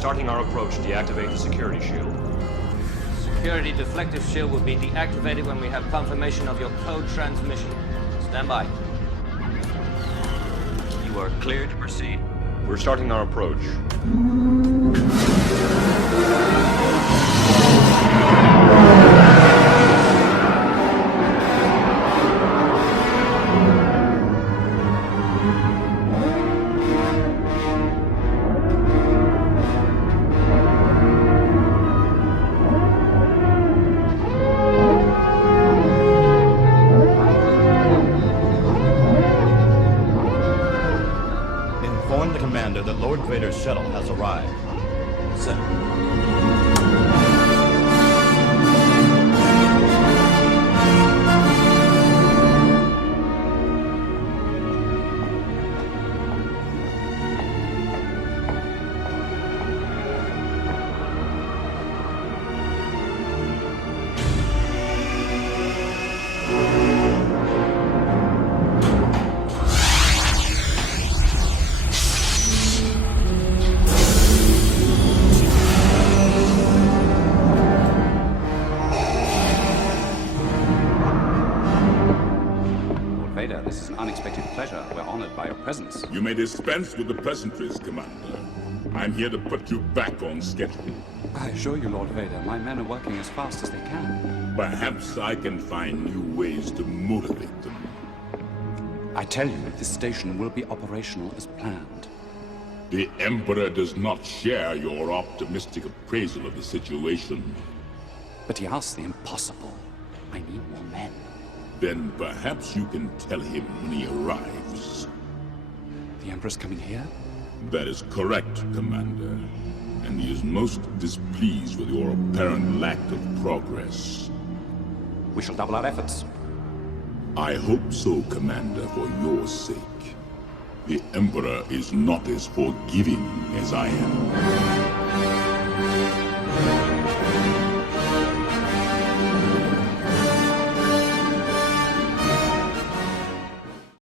starting our approach. Deactivate the security shield. Security deflective shield will be deactivated when we have confirmation of your code transmission. Stand by. You are clear to proceed. We're starting our approach. Inform the commander that Lord Vader's shuttle has arrived. Sir. Vader, this is an unexpected pleasure. We're honored by your presence. You may dispense with the pleasantries, Commander. I'm here to put you back on schedule. I assure you, Lord Vader, my men are working as fast as they can. Perhaps I can find new ways to motivate them. I tell you, this station will be operational as planned. The Emperor does not share your optimistic appraisal of the situation. But he asked the impossible. I need more men. Then perhaps you can tell him when he arrives. The Emperor's coming here? That is correct, Commander. And he is most displeased with your apparent lack of progress. We shall double our efforts. I hope so, Commander, for your sake. The Emperor is not as forgiving as I am.